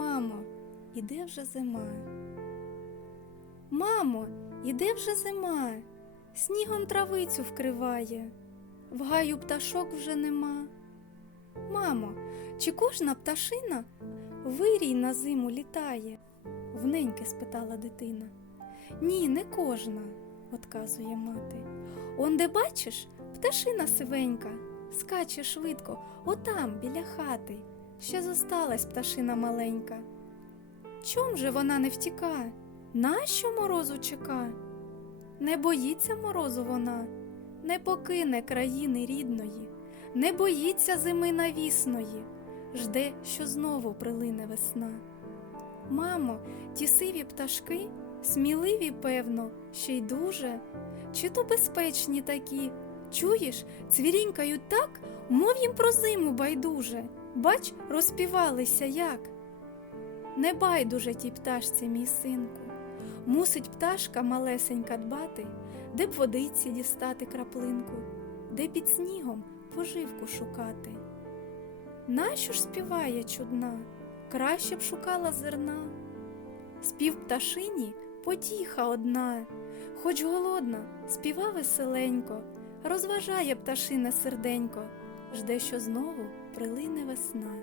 мамо, іде вже зима. Мамо, іде вже зима, снігом травицю вкриває, в гаю пташок вже нема. Мамо, чи кожна пташина вирій на зиму літає? Вненьки спитала дитина. Ні, не кожна, отказує мати. Он де бачиш, пташина сивенька, скаче швидко, отам, біля хати, ще зосталась пташина маленька. Чом же вона не втіка? Нащо морозу чека? Не боїться морозу вона, не покине країни рідної, не боїться зими навісної, жде, що знову прилине весна. Мамо, ті сиві пташки, сміливі, певно, ще й дуже, чи то безпечні такі, чуєш, цвірінькають так, мов їм про зиму байдуже, бач, розпівалися як. Не байдуже тій пташці, мій синку, мусить пташка малесенька дбати, де б водиці дістати краплинку, де під снігом поживку шукати. Нащо ж співає чудна, краще б шукала зерна. Спів пташині потіха одна, хоч голодна, співа веселенько, розважає пташине серденько, жде, що знову прилине весна.